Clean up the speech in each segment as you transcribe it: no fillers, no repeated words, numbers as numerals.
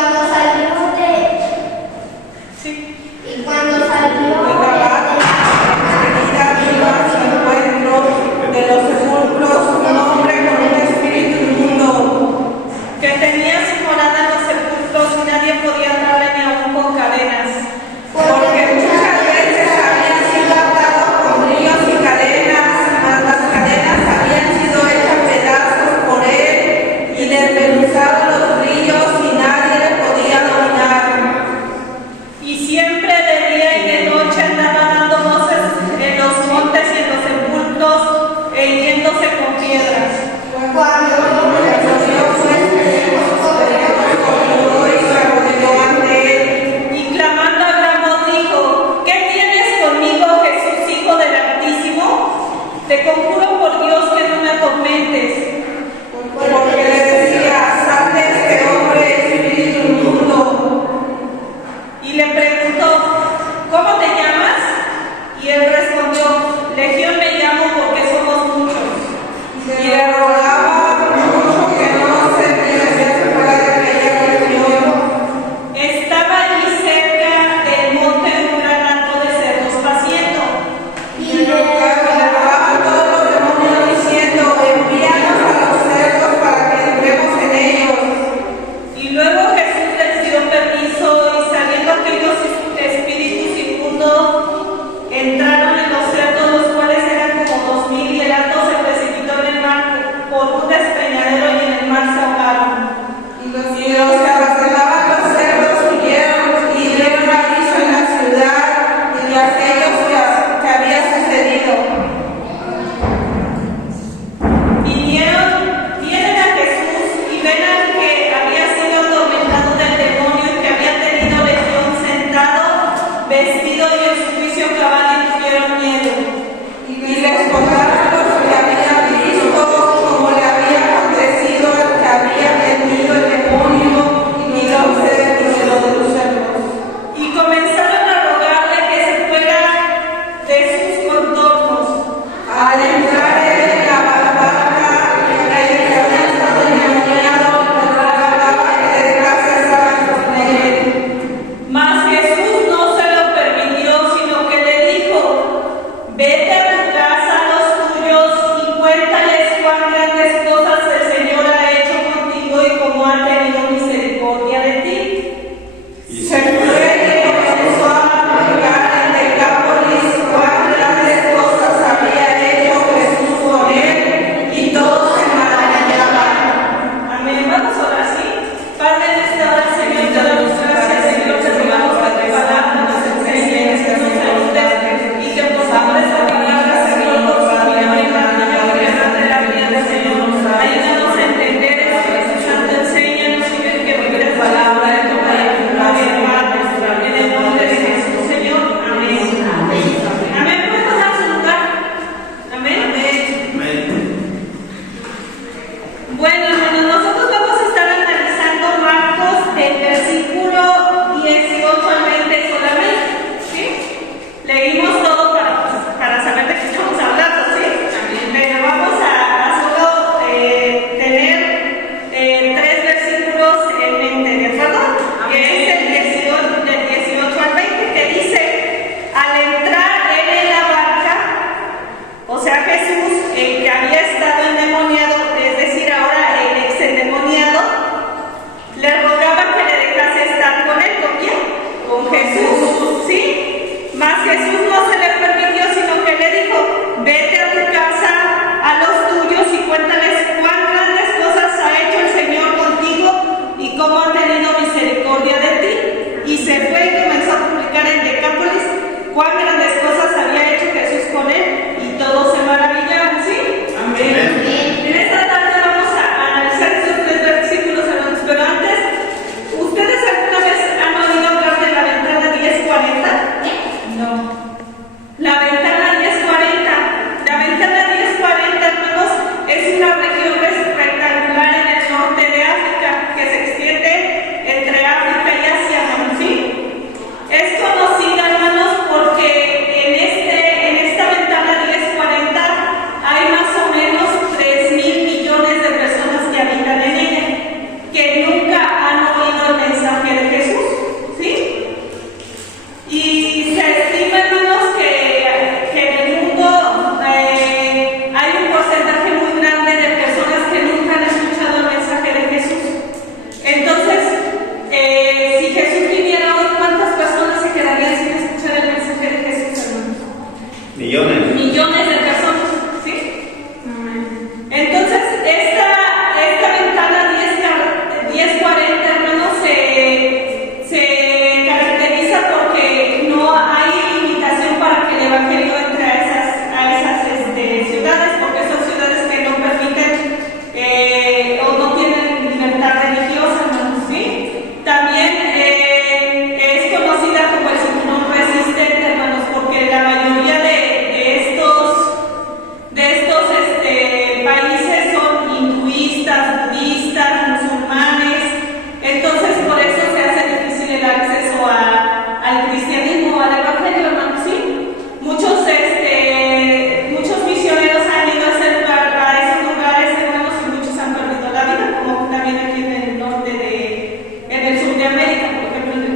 Cuando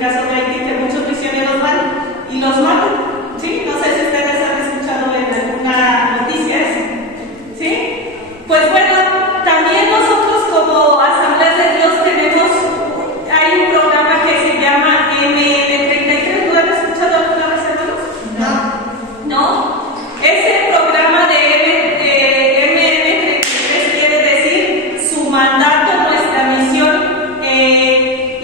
caso de Haití, que muchos misioneros van y los matan, ¿sí? No sé si ustedes han escuchado en alguna noticia eso, ¿sí? Pues bueno, también nosotros como Asambleas de Dios tenemos, hay un programa que se llama MM33, ¿lo han escuchado alguna vez, hermanos? ¿No? Ese programa de MM33 quiere decir su mandato, nuestra misión,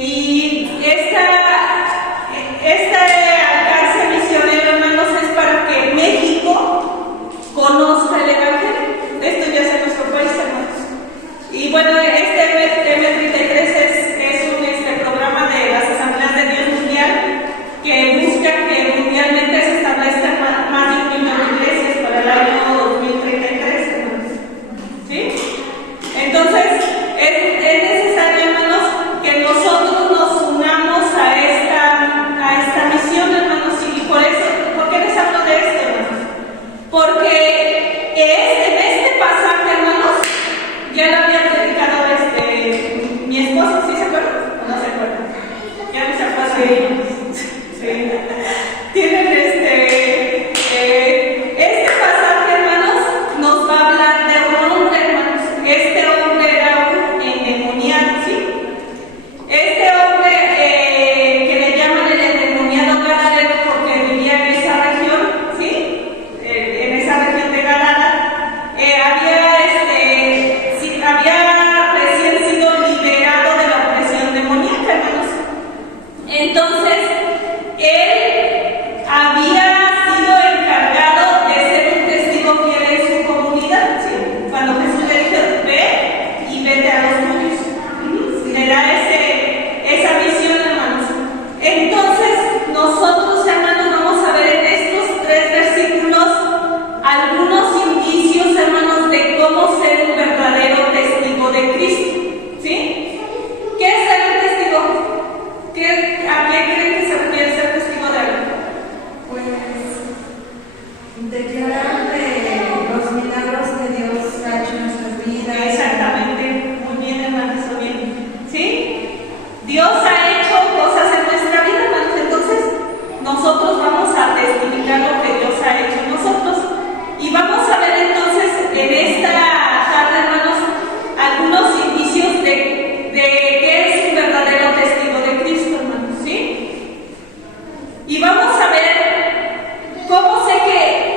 y este alcance misionero, hermanos, es para que México conozca el Evangelio. Esto ya es en nuestro país, hermanos. Y bueno, este M33 es un programa de las Asambleas de Dios Mundial que busca que mundialmente se establezcan más de 1 millón de iglesias para el año 2033, hermanos. ¿Sí? Entonces, es necesario, hermanos, que nosotros nos unamos a esta misión, hermanos. Y por qué les hablo de esto, hermanos? Porque en este pasaje, hermanos, ya lo había predicado mi esposo, ¿sí se acuerdan? ¿O no se acuerdan? Ya no se acuerdan. Sí. Tienen este pasaje, hermanos, nos va a hablar de un hombre, hermanos. Este hombre era un endemoniado, ¿sí? Este hombre que le llaman el endemoniado gadareno porque vivía en esa región, ¿sí? En esa región de Gadara, había recién sido liberado de la opresión demoníaca, hermanos. Entonces, él había sido encargado de ser un testigo fiel en su comunidad, ¿sí? Cuando Jesús le dijo, ve y vete a los tuyos, le da esa misión, hermanos. Entonces, nosotros, hermanos, vamos a ver en estos 3 versículos algunos indicios, hermanos, de cómo ser un verdadero testigo de Cristo, ¿sí? ¿Qué es ser un testigo? ¿A qué creen que se refiere ser testigo de algo? Pues declarar los milagros que Dios ha hecho en nuestras vidas. Exactamente, muy bien, hermanos, eso bien. ¿Sí? Dios ha hecho cosas en nuestra vida, hermanos, entonces nosotros vamos a testificar lo que Dios ha hecho en nosotros. Y vamos a ver entonces en esta tarde, hermanos, algunos indicios de qué es un verdadero testigo de Cristo, hermanos, ¿sí? Y vamos a ver cómo sé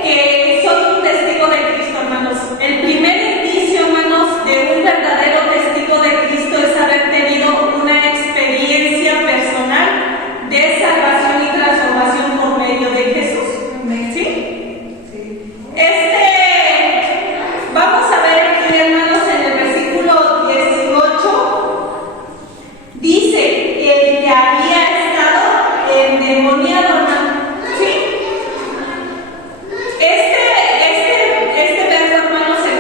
que soy un testigo de Cristo, hermanos. El primer indicio, hermanos, de un verdadero testigo de Cristo es haber tenido una experiencia personal de salvación y transformación por medio de Jesús, ¿sí? Vamos a ver aquí, hermanos, en el versículo 18, dice el que había estado endemoniado, hermano, ¿sí? Este verso, hermanos, el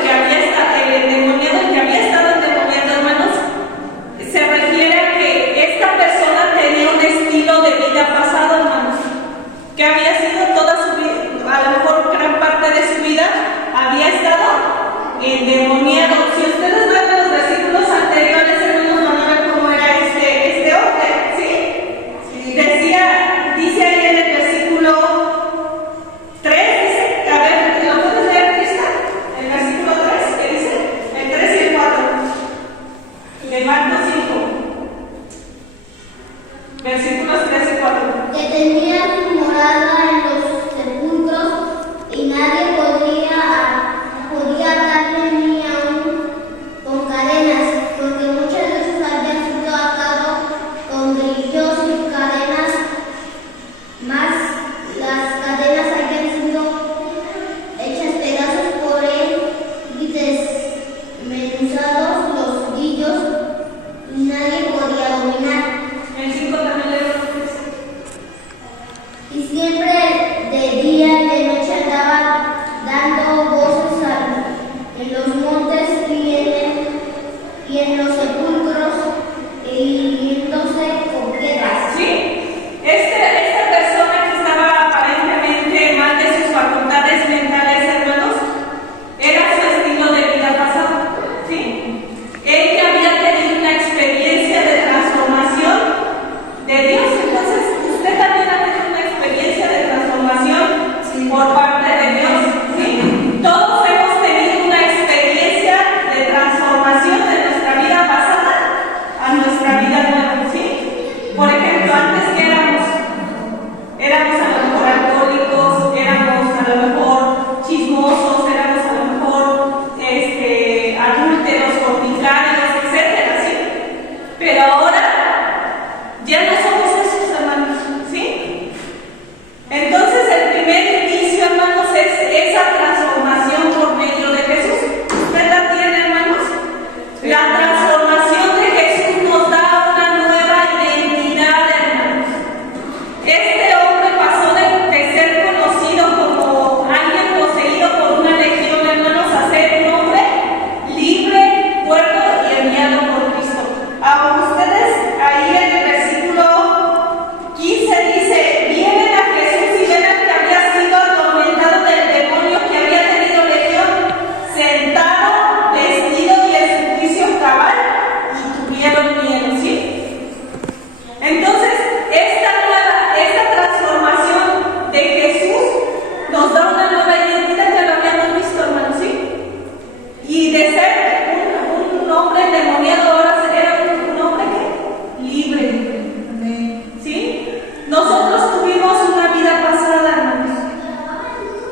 endemoniado, el que había estado endemoniado, hermanos, se refiere a que esta persona tenía un estilo de vida pasado, hermanos, que había sido toda su vida, a lo mejor gran parte de su vida, había estado endemoniado. Si ustedes ven los versículos anteriores, hermanos, van a ver cómo era este hombre, ¿sí? Dice ahí en el versículo 3, dice, a ver, ¿lo puedes leer, Cristian? El versículo 3, ¿qué dice? El 3 y el 4. De Marcos 5. Versículos 3 y 4. Que tenía su morada en los sepulcros y nadie podía atarle ni aún con cadenas, porque muchas veces había sido atado con grillos y cadenas, mas las cadenas habían sido hechas pedazos por él y desmenuzados los grillos y nadie podía dominar. El 5 también le digo. Y siempre de día y de noche andaba dando voces en los montes y en los sepulcros e hiriéndose con piedras. ¿Sí? Esta persona que estaba aparentemente mal de sus facultades mentales, hermanos, era su estilo de vida pasado, ¿sí? Él ya había tenido una experiencia de transformación de Dios, entonces por parte de Dios, ¿sí? Todos hemos tenido una experiencia de transformación de nuestra vida pasada a nuestra vida nueva, ¿sí? Por ejemplo, antes que éramos a lo mejor alcohólicos, éramos a lo mejor chismosos, éramos a lo mejor adúlteros, fornicarios, etcétera, ¿sí? Pero ahora ya no somos esos, hermanos, ¿sí? Entonces el primer inicio, hermanos, es esa transformación por medio de Jesús. ¿Usted la tiene, hermanos? La transformación de Jesús nos da una nueva identidad, hermanos. Este hombre pasó de ser conocido como alguien poseído por una legión, hermanos, a ser un hombre libre, fuerte y enviado por Cristo. Ahora ustedes ahí en el versículo 15 dice: vienen a Jesús y ven al que había sido atormentado del demonio, que había tenido legión, sentado, vestido y en su juicio cabal, y tuvieron miedo, ¿sí? Entonces, esta transformación de Jesús nos da una nueva identidad, ya lo habíamos visto, hermanos, ¿sí? Y de ser un hombre endemoniado, ahora era un hombre ¿qué? Libre. ¿Sí? Nosotros tuvimos una vida pasada, hermanos.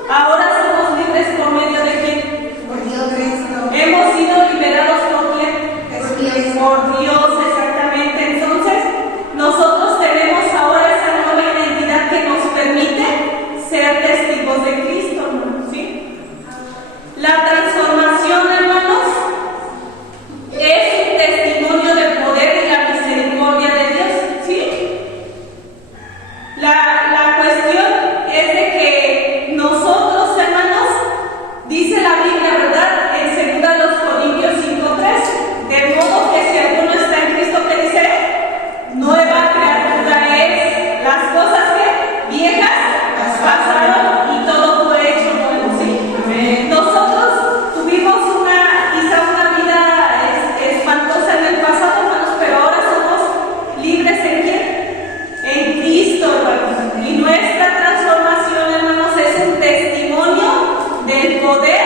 Ahora somos libres por medio de quién? Por Dios Cristo. Hemos sido liberados por quién? Jesucristo. Por Dios, exactamente. Entonces, nosotros tenemos ahora esa nueva identidad que nos permite ser testigos de Cristo, hermanos, ¿sí? La transformación, hermanos, es un testimonio del poder y la misericordia de Dios, ¿sí? La cuestión es de que nosotros, hermanos, dice la Biblia, ¿verdad? En 2 Corintios 5:3, de modo que si alguno está en Cristo, ¿qué dice? Nueva criatura es. Las cosas que viejas pasaron y todo fue hecho nuevo, ¿sí? Nosotros tuvimos quizá una vida espantosa en el pasado, hermanos, pero ahora somos libres ¿en quién? En Cristo, hermanos. Y nuestra transformación, hermanos, es un testimonio del poder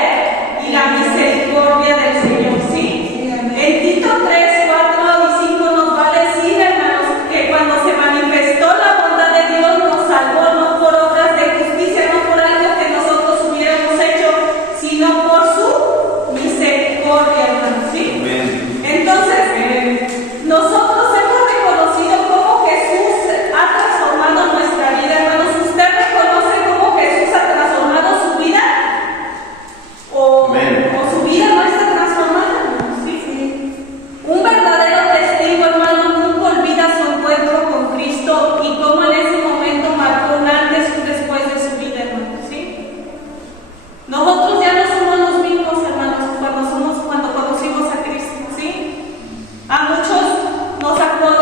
y la misericordia del Señor, ¿sí? En Tito 3, 4 y 5 nos va a decir, hermanos, que cuando se manifestó la bondad de Dios nos salvó no por obras de justicia, no por algo que nosotros hubiéramos hecho, sino por su misericordia, hermanos, ¿sí? Entonces, nosotros hemos reconocido cómo Jesús ha transformado nuestra vida, hermanos. ¿Usted reconoce cómo Jesús ha transformado su vida? ¿O su vida no está transformada, hermanos? ¿Sí? Un verdadero testigo, hermano, nunca olvida su encuentro con Cristo y cómo en ese momento marcó un antes y un después de su vida, hermanos, ¿sí? Nosotros ya no somos los mismos, hermanos, cuando conocimos a Cristo, ¿sí? A muchos nos sacó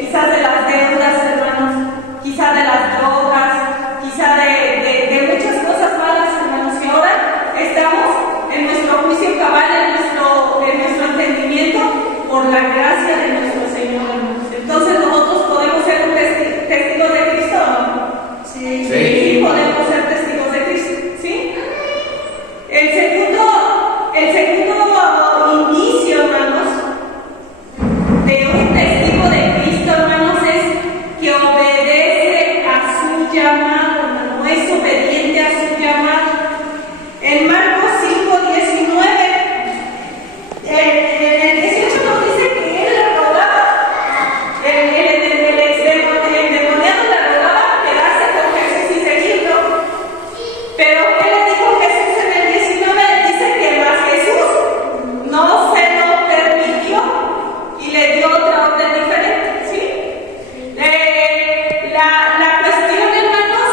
quizás de las deudas, hermanos, quizás de las drogas, quizás de muchas cosas malas, hermanos, que ahora estamos en nuestro juicio cabal, en nuestro entendimiento, por la gracia de nuestro Señor, hermanos. Entonces, nosotros podemos ser un testigos de Cristo, ¿no? Sí. Sí, podemos ser testigos de Cristo, ¿sí? El segundo indicio, hermanos, de un testigo de Cristo, hermanos, es que obedece a su llamado, hermano, es obediente a su llamado. En Marcos 5:19, el 18 nos dice que él le rogaba, el endemoniado le rogaba quedarse con Jesús y seguirlo. Pero ¿qué le dijo Jesús en el 19? Dice que más Jesús no se lo permitió y le dio otra orden diferente, ¿sí? La cuestión, hermanos,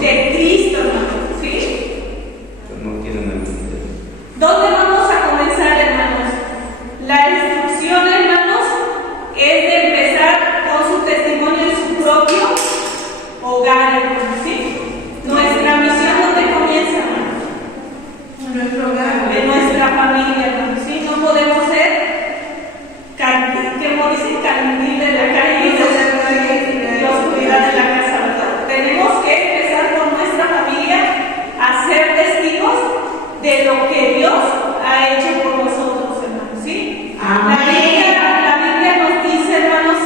de Cristo, hermanos, ¿sí? No quieren entender. ¿Dónde vamos a comenzar, hermanos? La instrucción, hermanos, es de empezar con su testimonio en su propio hogar, hermanos, ¿sí? Nuestra misión, ¿dónde comienza, hermanos? En nuestro hogar. En nuestra familia, hermanos, ¿sí? No podemos ser candil de la calle y de la oscuridad de la casa, ¿verdad? Tenemos que empezar con nuestra familia a ser testigos de lo que Dios ha hecho por nosotros, hermanos, ¿sí? Amén. La Biblia nos dice, hermanos,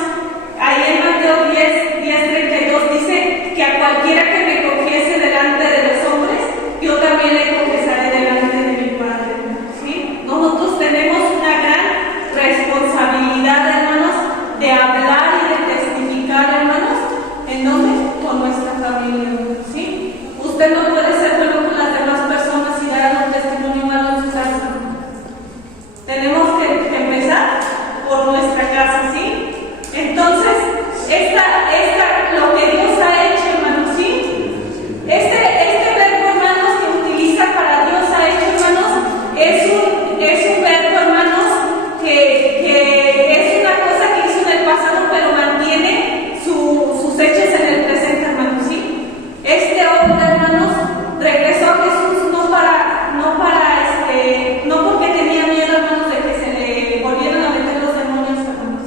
ahí en Mateo 10:32 dice que a cualquiera que me confiese delante de los hombres, yo también le confesaré delante de mi Padre, ¿sí? Nosotros tenemos una gran responsabilidad, hermanos, de hablar y de testificar, hermanos, ¿en dónde? Con nuestra familia, ¿sí? Usted no puede ser bueno con las demás personas y dar un testimonio malo en su casa. Tenemos que empezar por nuestra casa, ¿sí? Entonces, lo que Dios ha hecho, hermanos, ¿sí? Este verbo, hermanos, que utiliza para Dios ha hecho, hermanos, es un verbo, hermanos, que es una cosa que hizo en el pasado, pero mantiene sus hechos en el presente, hermanos, ¿sí? Este hombre, hermanos, regresó a Jesús no porque tenía miedo, hermanos, de que se le volvieran a meter los demonios, hermanos.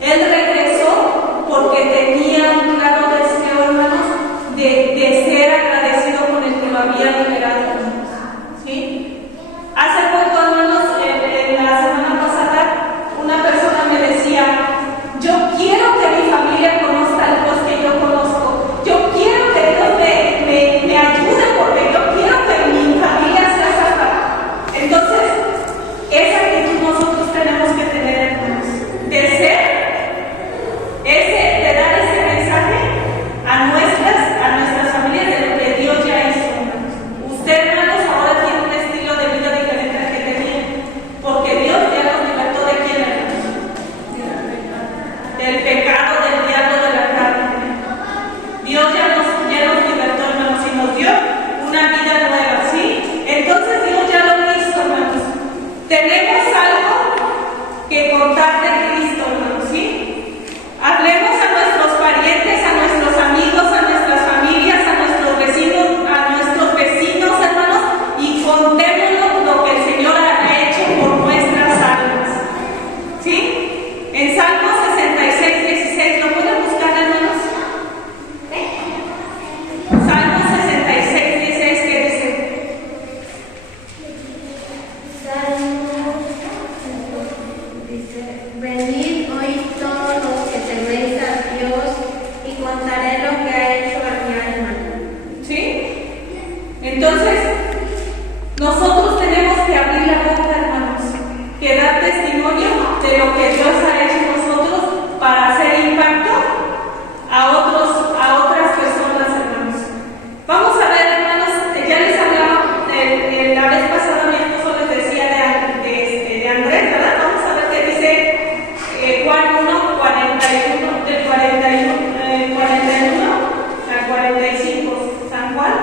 Él regresó porque tenía un claro deseo, hermanos, de ser agradecido con el que lo había liberado, hermanos, ¿sí? Hace poco, hermanos, en la semana pasada, una persona me decía: yo quiero que mi familia conozca al Dios que yo conozco. Yo quiero que Dios me ayude porque yo quiero que mi familia sea salva. Entonces, esa actitud nosotros tenemos que tener, hermanos, de dar ese mensaje a nuestras familias de lo que Dios ya hizo, hermanos. Usted, hermanos, ahora tiene un estilo de vida diferente al que tenía, porque Dios ya nos libertó de quién, hermanos, del pecado, del diablo, de la carne. Dios ya nos libertó, hermanos, y nos dio una vida nueva, ¿sí? Entonces Dios ya lo hizo, hermanos. Tenemos algo que contar de Cristo, hermanos, ¿sí? Hablemos a nuestros parientes, a nuestros amigos, a nuestras familias, a nuestros vecinos, hermanos, y contémonos lo que el Señor ha hecho por nuestras almas, ¿sí? En Salmo 66:16, ¿lo pueden buscar, hermanos? Salmo 66:16, ¿qué dice? Dice: venid, oíd todos los que teméis a Dios, y contaré lo que ha hecho a mi alma. ¿Sí? Entonces, nosotros tenemos que abrir la boca, hermanos, que dar testimonio de lo que Dios ha hecho en nosotros para hacer impacto a otras personas, hermanos. Vamos a ver, hermanos, ya les hablaba, la vez pasada mi esposo les decía de Andrés, ¿verdad? Vamos a ver qué dice Juan 1, 41, del 41 al 45, San Juan.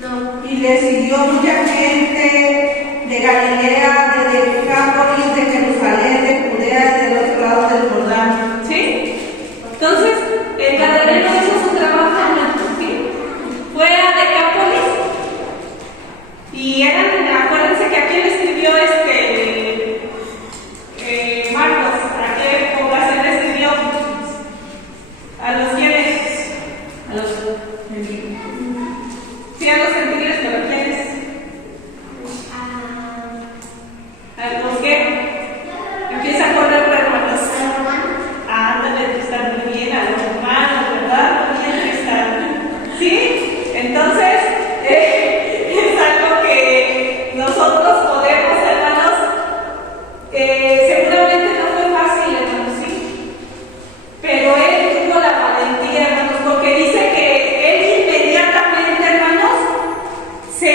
No. Y le siguió mucha gente de Galilea, de Decápolis, de Jerusalén, de Judea y del otro lado del Jordán. ¿Sí? Entonces, el Gadareno hizo su trabajo, ¿sí? Fue a Decápolis y acuérdense que aquí le escribió Marcos, ¿a qué población le escribió? A los quienes, sí, a los gentiles, pero ¿quiénes? ¿A los qué? Empieza a correr, hermanos. Ándale, está muy bien, a los hermanos, ¿verdad? Muy bien, está. ¿Sí? Entonces, es algo que nosotros podemos, hermanos, seguramente no fue fácil, hermanos, ¿sí? Pero él tuvo la valentía, hermanos, porque dice que él inmediatamente, hermanos, se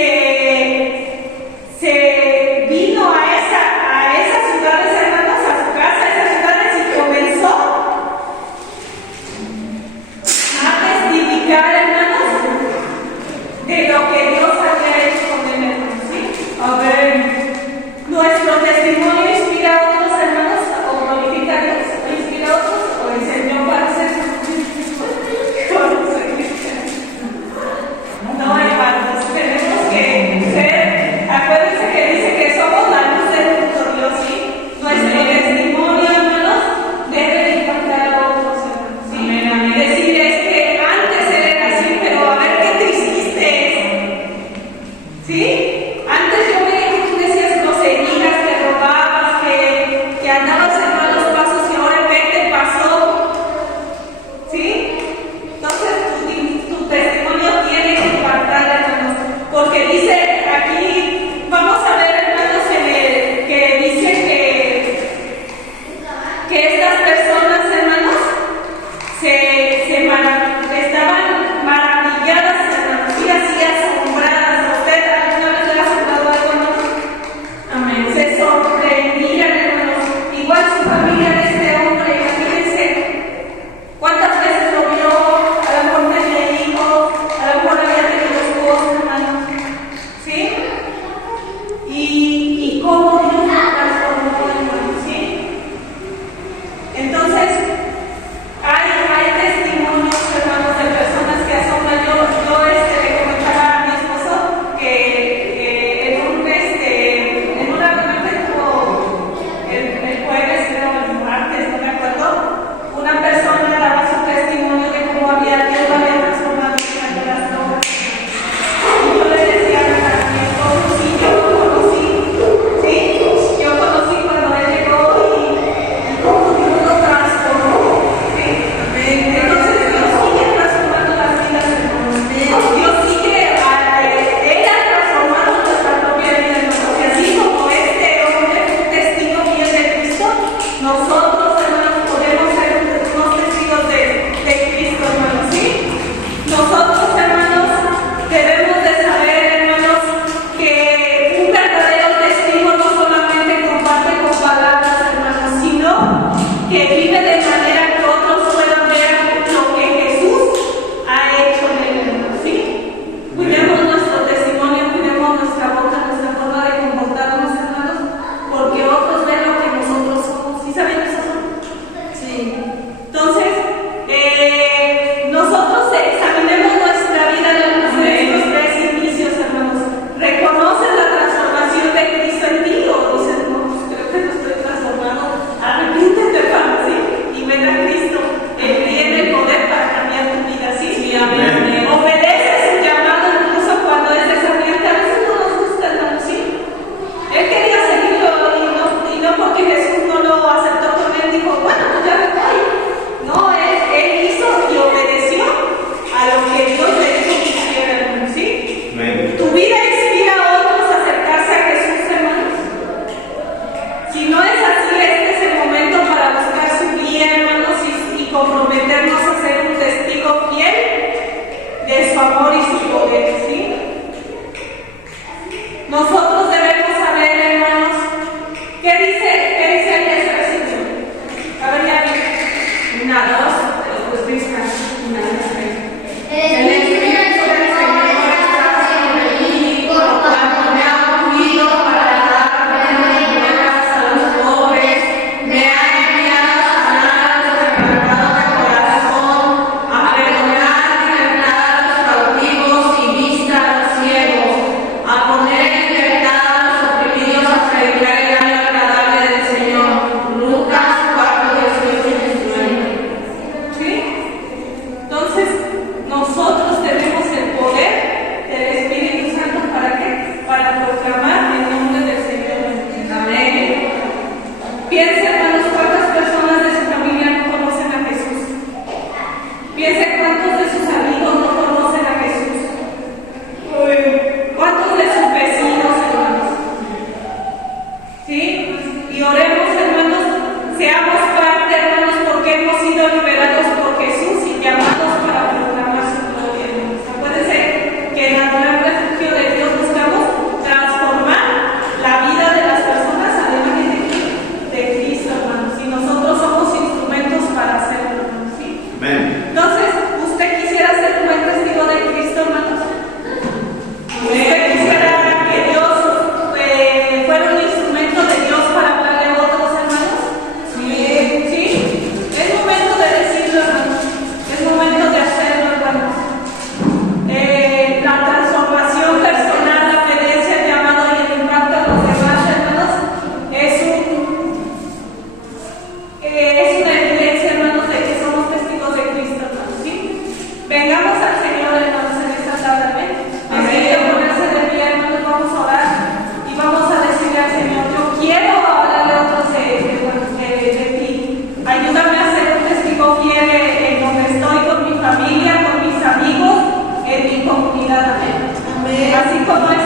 como